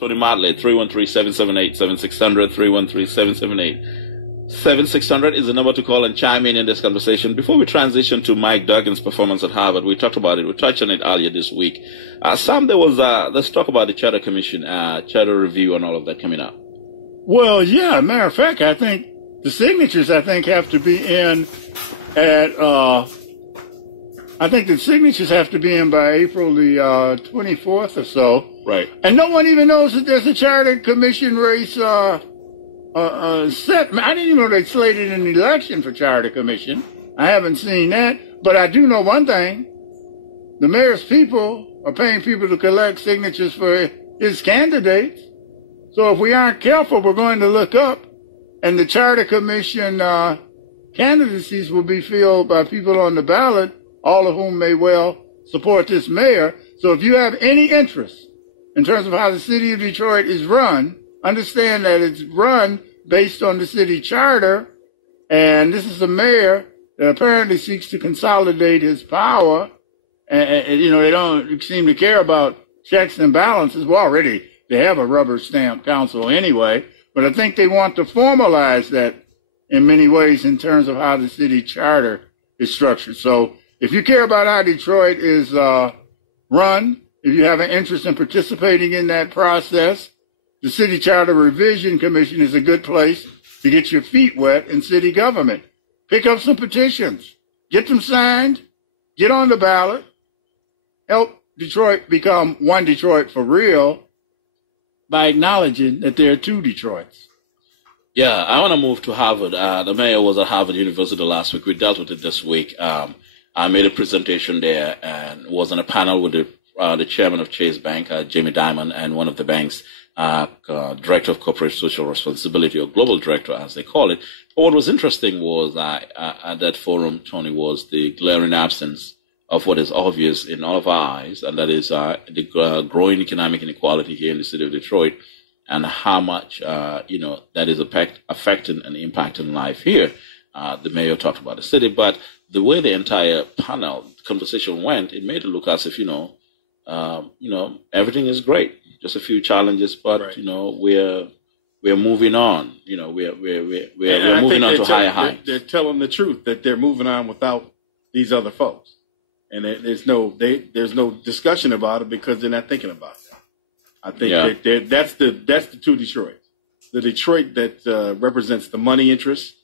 Tony Motley, 313-778-7600, 313-778-7600 is the number to call and chime in this conversation. Before we transition to Mike Duggan's performance at Harvard, we talked about it. We touched on it earlier this week. Sam, there was, let's talk about the Charter Commission, Charter Review and all of that coming up. Well, yeah, matter of fact, I think the signatures, have to be in at, I think the signatures have to be in by April the 24th or so. Right. And no one even knows that there's a Charter Commission race set. I didn't even know they slated an election for Charter Commission. I haven't seen that. But I do know one thing. The mayor's people are paying people to collect signatures for his candidates. So if we aren't careful, we're going to look up, and the Charter Commission candidacies will be filled by people on the ballot, all of whom may well support this mayor. So if you have any interest in terms of how the city of Detroit is run, understand that it's run based on the city charter, and this is a mayor that apparently seeks to consolidate his power. And they don't seem to care about checks and balances. Well, already they have a rubber stamp council anyway, but I think they want to formalize that in many ways in terms of how the city charter is structured. So if you care about how Detroit is run, if you have an interest in participating in that process, the City Charter Revision Commission is a good place to get your feet wet in city government. Pick up some petitions, get them signed, get on the ballot, help Detroit become one Detroit for real by acknowledging that there are two Detroits. Yeah, I want to move to Harvard. The mayor was at Harvard University last week. We dealt with it this week. I made a presentation there and was on a panel with the chairman of Chase Bank, Jamie Dimon, and one of the bank's director of corporate social responsibility, or global director, as they call it. But what was interesting was at that forum, Tony, was the glaring absence of what is obvious in all of our eyes, and that is the growing economic inequality here in the city of Detroit, and how much that is affecting and impacting life here. The mayor talked about the city, but the way the entire conversation went, it made it look as if everything is great. Just a few challenges, but right. We're moving on. We're moving on to higher heights. They're telling the truth that they're moving on without these other folks, and there's no discussion about it because they're not thinking about that. I think that's the two Detroits. The Detroit that represents the money interests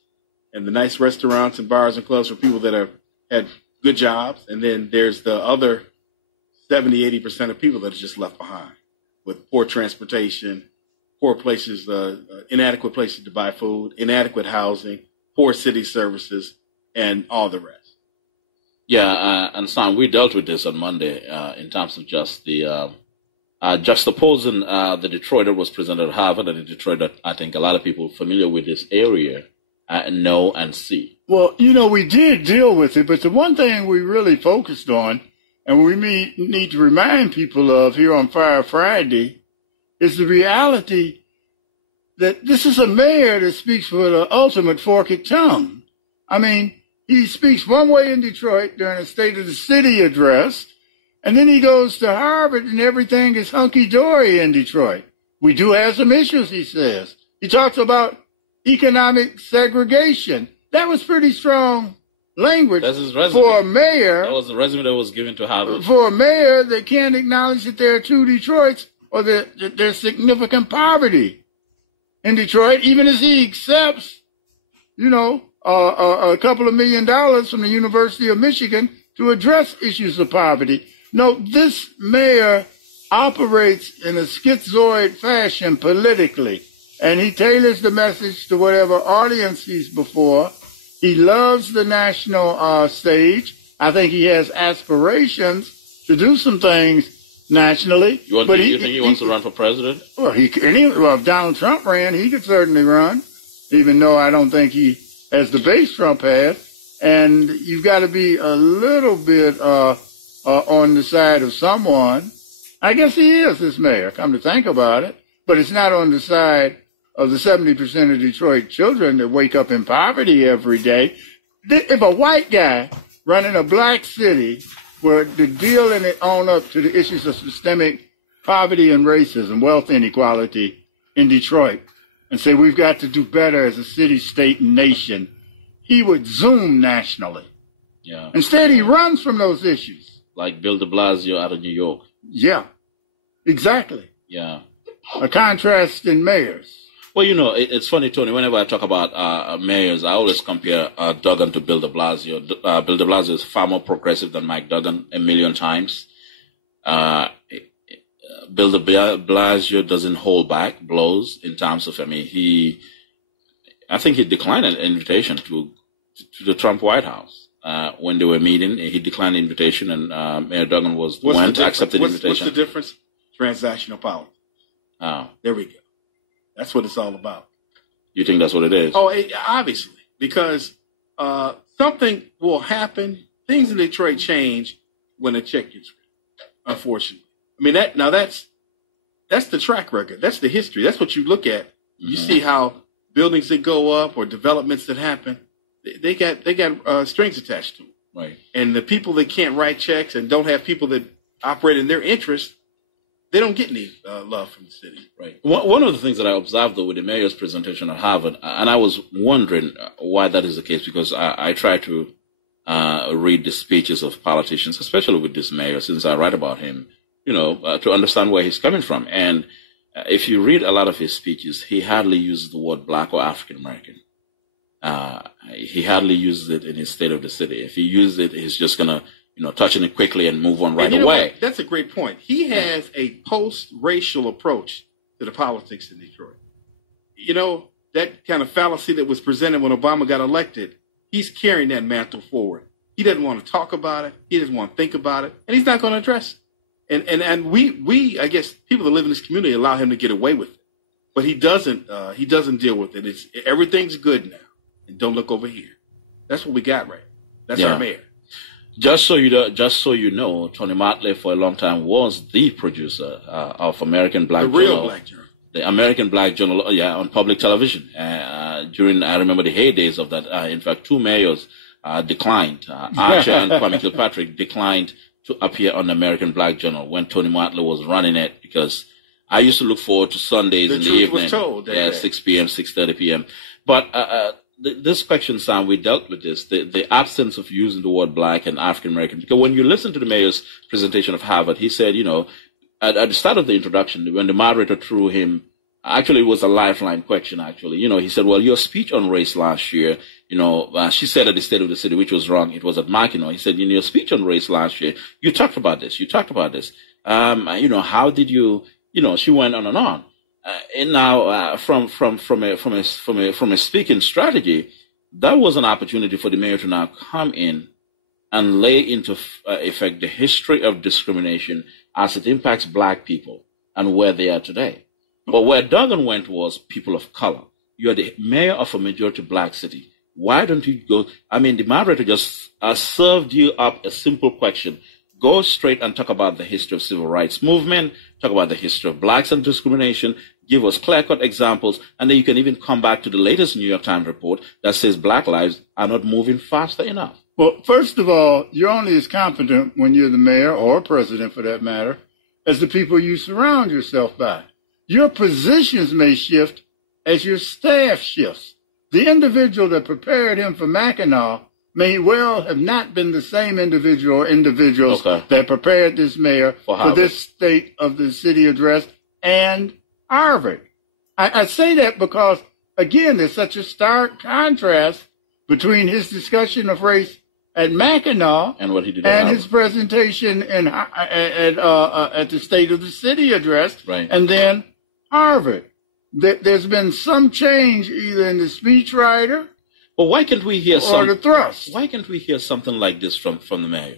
and the nice restaurants and bars and clubs for people that have had good jobs, and then there's the other 70-80% of people that are just left behind with poor transportation, poor places, inadequate places to buy food, inadequate housing, poor city services, and all the rest. Yeah, and Sam, we dealt with this on Monday in terms of just the juxtaposing the Detroit that was presented at Harvard and the Detroit that I think a lot of people familiar with this area know and see. Well, we did deal with it, but the one thing we really focused on, and we need to remind people of here on Fire Friday, is the reality that this is a mayor that speaks with an ultimate forked tongue. I mean, he speaks one way in Detroit during a State of the City address, and then he goes to Harvard and everything is hunky-dory in Detroit. We do have some issues, he says. He talks about economic segregation. That was pretty strong language for a mayor. That was the resume that was given to Harvard. For a mayor that can't acknowledge that there are two Detroits or that there's significant poverty in Detroit, even as he accepts, a couple of $1 million from the University of Michigan to address issues of poverty. No, this mayor operates in a schizoid fashion politically, and he tailors the message to whatever audience he's before. He loves the national stage. I think he has aspirations to do some things nationally. You think he wants to run for president? Well, if Donald Trump ran, he could certainly run, even though I don't think he has the base Trump has. And you've got to be a little bit on the side of someone. I guess he is, this mayor, come to think about it. But it's not on the side of the 70% of Detroit children that wake up in poverty every day. If a white guy running a black city were to deal and own up to the issues of systemic poverty and racism, wealth inequality in Detroit, and say we've got to do better as a city, state, and nation, he would zoom nationally. Yeah. Instead, he runs from those issues. Like Bill de Blasio out of New York. Yeah, exactly. Yeah. A contrast in mayors. Well, it's funny, Tony, whenever I talk about mayors, I always compare Duggan to Bill de Blasio. Bill de Blasio is far more progressive than Mike Duggan a million times. Bill de Blasio doesn't hold back blows in terms of, I think he declined an invitation to the Trump White House. When they were meeting, he declined the invitation, and Mayor Duggan accepted the invitation. What's the difference? Transactional power. Oh. There we go. That's what it's all about. You think that's what it is? Oh, obviously, because something will happen. Things in Detroit change when a check gets written, unfortunately. That's the track record. That's the history. That's what you look at. You see how buildings that go up or developments that happen, they got strings attached to them. Right. And the people that can't write checks and don't have people that operate in their interest, they don't get any love from the city. Right. One of the things that I observed, though, with the mayor's presentation at Harvard, and I was wondering why that is the case, because I try to read the speeches of politicians, especially with this mayor, since I write about him, to understand where he's coming from. And if you read a lot of his speeches, he hardly uses the word black or African American. He hardly uses it in his State of the City. If he uses it, he's just going to, touch on it quickly and move on right away. That's a great point. He has a post-racial approach to the politics in Detroit. That kind of fallacy that was presented when Obama got elected, he's carrying that mantle forward. He doesn't want to talk about it. He doesn't want to think about it. And he's not going to address it. And we, I guess, people that live in this community allow him to get away with it. But he doesn't deal with it. Everything's good now. And don't look over here. That's what we got right. That's our mayor. Just so you know, Tony Motley for a long time was the producer of American Black Journal. The real Black Journal. The American Black Journal, on public television. During, I remember the heydays of that. In fact, two mayors declined. Archer and Kwame Kilpatrick declined to appear on the American Black Journal when Tony Motley was running it, because I used to look forward to Sundays in the evening. The truth was told. 6 p.m., 6:30 p.m. But this question, Sam, we dealt with this, the absence of using the word black and African American. Because when you listen to the mayor's presentation of Harvard, he said, at the start of the introduction, when the moderator threw him, actually it was a lifeline question, actually. He said, well, your speech on race last year, she said at the State of the City, which was wrong. It was at Mackinac. He said, in your speech on race last year, you talked about this. How did you, she went on and on. And now, from a speaking strategy, that was an opportunity for the mayor to now come in and lay into effect the history of discrimination as it impacts black people and where they are today. But where Duggan went was people of color. You are the mayor of a majority black city. Why don't you go? The moderator just served you up a simple question. Go straight and talk about the history of civil rights movement, talk about the history of blacks and discrimination, give us clear-cut examples, and then you can even come back to the latest New York Times report that says black lives are not moving faster enough. Well, first of all, you're only as competent when you're the mayor, or president for that matter, as the people you surround yourself by. Your positions may shift as your staff shifts. The individual that prepared him for Mackinac may well have not been the same individual or individuals that prepared this mayor for this State of the City address and Harvard. I say that because, again, there's such a stark contrast between his discussion of race at Mackinac and what he did and his presentation at the State of the City address, and then Harvard. There's been some change either in the speechwriter. But why can't we hear the thrust? Why can't we hear something like this from the mayor?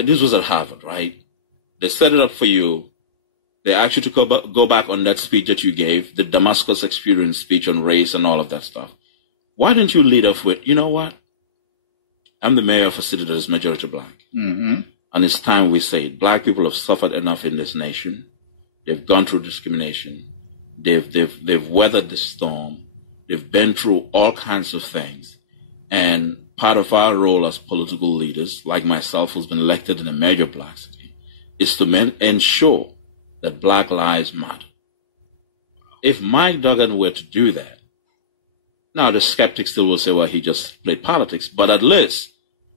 This was at Harvard, right? They set it up for you. They asked you to go back on that speech that you gave, the Damascus Experience speech on race and all of that stuff. Why don't you lead off with, you know what? I'm the mayor of a city that is majority black. Mm-hmm. And it's time we say it. Black people have suffered enough in this nation. They've gone through discrimination. They've weathered the storm. They've been through all kinds of things. And part of our role as political leaders, like myself, who's been elected in a major black city, is to ensure that Black Lives Matter. If Mike Duggan were to do that, now the skeptics still will say, well, he just played politics, but at least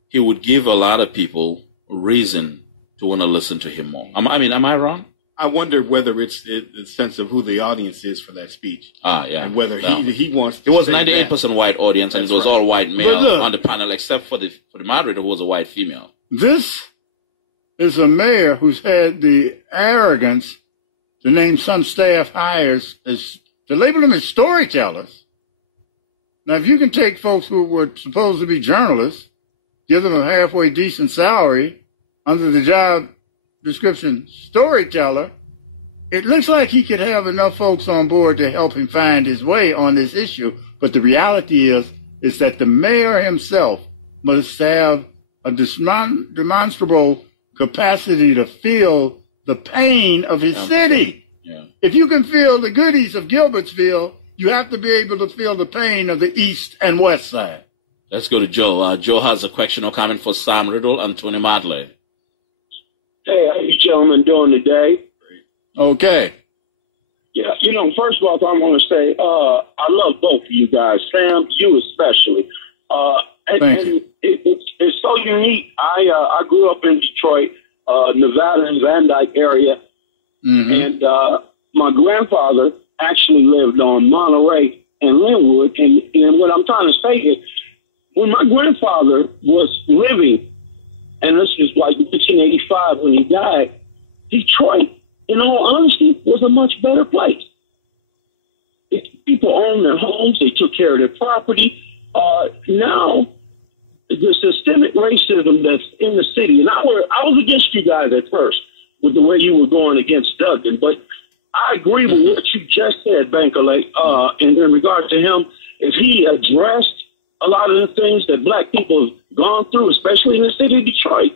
he would give a lot of people reason to want to listen to him more. Am I wrong? I wonder whether it's the sense of who the audience is for that speech. Yeah. And whether he wants to. It was 98% white audience, and it was all white male look, on the panel, except for the moderator, who was a white female. This is a mayor who's had the arrogance to name some staff hires as, to label them as storytellers. Now, if you can take folks who were supposed to be journalists, give them a halfway decent salary under the job description storyteller, it looks like he could have enough folks on board to help him find his way on this issue. But the reality is that the mayor himself must have a demonstrable capacity to feel the pain of his city. Yeah. If you can feel the goodies of Gilbertsville, you have to be able to feel the pain of the east and west side. Let's go to Joe. Joe has a question or comment for Sam Riddle and Tony Madley. Hey, how you gentlemen doing today? Okay. Yeah, first of all, I want to say I love both of you guys. Sam, you especially. Thank you. It's so unique. I grew up in Detroit, Nevada and Van Dyke area, and my grandfather actually lived on Monterey and Linwood. And what I'm trying to say is, when my grandfather was living, and this is like 1985 when he died, Detroit, in all honesty, was a much better place. People owned their homes. They took care of their property. Now, the systemic racism that's in the city, and I was against you guys at first with the way you were going against Duggan, but I agree with what you just said, Bankole, in regard to him. If he addressed a lot of the things that black people have gone through, especially in the city of Detroit,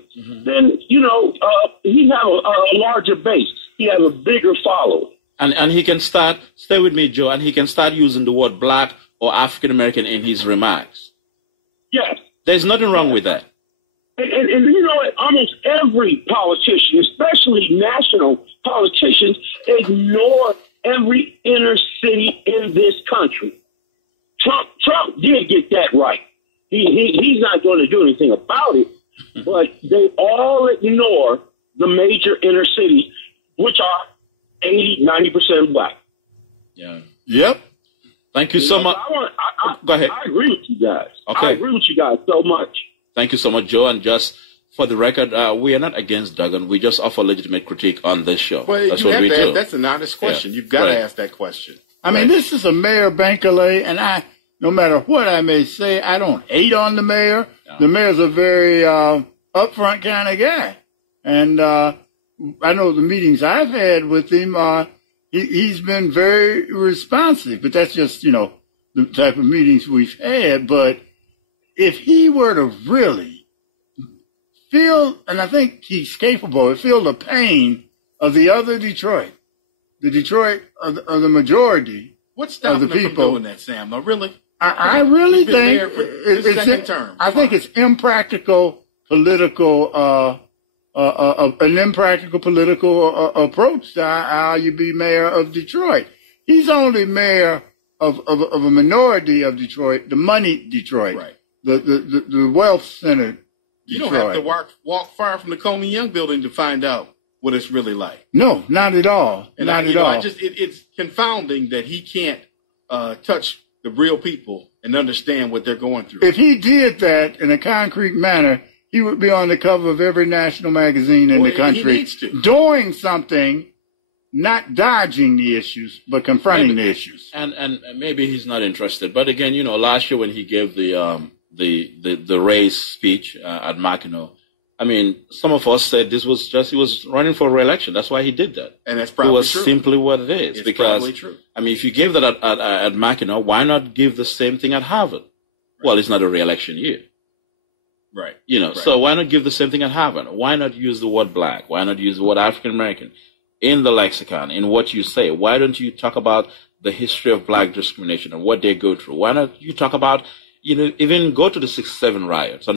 then, he'd have a larger base. He'd have a bigger following. And he can stay with me, Joe, and he can start using the word black or African American in his remarks. Yes. There's nothing wrong with that. And almost every politician, especially national politicians, ignore every inner city in this country. Trump did get that right. He's not going to do anything about it, but they all ignore the major inner cities, which are 80-90% black. Yeah. Yep. Thank you so much. Go ahead. I agree with you guys. Okay. I agree with you guys so much. Thank you so much, Joe. And just for the record, we are not against Duggan. We just offer legitimate critique on this show. Well, that's what we do. That's an honest question. You've got to ask that question. I mean, this is a Mayor Bankole, and no matter what I may say, I don't hate on the mayor. Yeah. The mayor's a very upfront kind of guy. And I know the meetings I've had with him, he's been very responsive, but that's just, the type of meetings we've had. But if he were to really feel, and I think he's capable of, feel the pain of the other Detroit, the Detroit of the majority What's stopping of the him from people. doing that, Sam? No, really? I really He's been think there for his second term. I think it's impractical political, an impractical political approach to how you be mayor of Detroit. He's only mayor of a minority of Detroit, the money Detroit, Right. the wealth center. You don't have to walk far from the Coleman Young building to find out what it's really like. No, not at all. And not at all. It's confounding that he can't touch the real people and understand what they're going through. If he did that in a concrete manner, he would be on the cover of every national magazine in the country, he needs to. doing something, not dodging the issues, but confronting the issues. And maybe he's not interested. But again, last year when he gave the race speech at Mackinac, I mean, some of us said this was just, he was running for re-election. That's why he did that. And that's probably it was true. simply what it is. It's because, probably true. I mean, if you gave that at Mackinac, why not give the same thing at Harvard? Right. Well, it's not a re-election year. Right. Right. So why not give the same thing at Harvard? Why not use the word black? Why not use the word African American in the lexicon, in what you say? Why don't you talk about the history of black discrimination and what they go through? Why not you talk about, even go to the 6/7 riots?